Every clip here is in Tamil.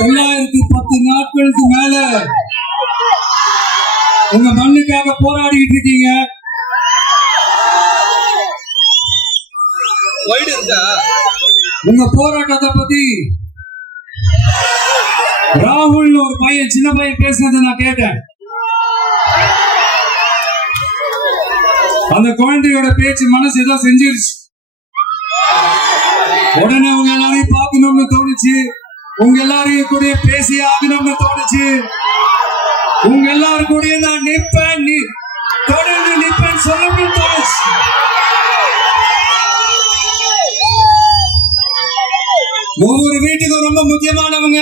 910 நாட்களுக்கு மேல உங்க மண்ணுக்காக போராடிட்டு இருக்கீங்க. உங்க போராட்டத்தை பத்தி ராகுல் ஒரு பையன், சின்ன பையன் பேசுனதை நான் கேட்டேன். அந்த குழந்தையோட பேச்சு மனசு ஏதோ செஞ்சிருச்சு. உடனே உங்க எல்லாரையும் பார்க்கணும்னு தோணுச்சு, உங்க எல்லாரையும் கூட பேசி ஆகணும்னு தோணுச்சு, உங்க எல்லாரும் கூட நான் நிற்பேன், தொடர்ந்து நிற்பேன் சொல்லணும்னு தோணுச்சு. ஒவ்வொரு வீட்டுக்கும் ரொம்ப முக்கியமானவங்க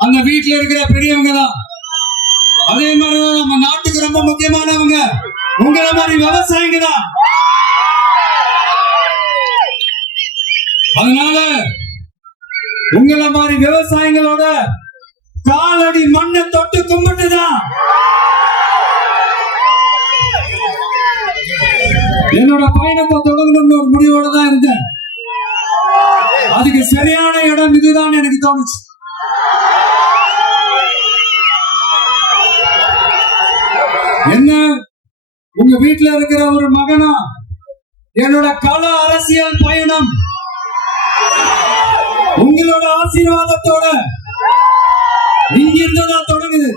அந்த வீட்டுல இருக்கிற பெரியவங்க தான். அதே மாதிரிதான் நம்ம நாட்டுக்கு ரொம்ப முக்கியமானவங்க உங்களை மாதிரி விவசாயிங்க தான். அதனால உங்களை மாதிரி விவசாயிகளோட காலடி மண்ணை தொட்டு கும்பிட்டுதான் என்னோட பயணத்தை தொடங்கணும்னு ஒரு முடிவோட தான் இருந்தேன். அதுக்கு சரியான இடம் இதுதான் எனக்கு தோணுச்சு. என்ன, உங்க வீட்டுல இருக்கிற ஒரு மகனா என்னோட கள அரசியல் பயணம் உங்களோட ஆசீர்வாதத்தோட இங்கிருந்து தான் தொடங்குது.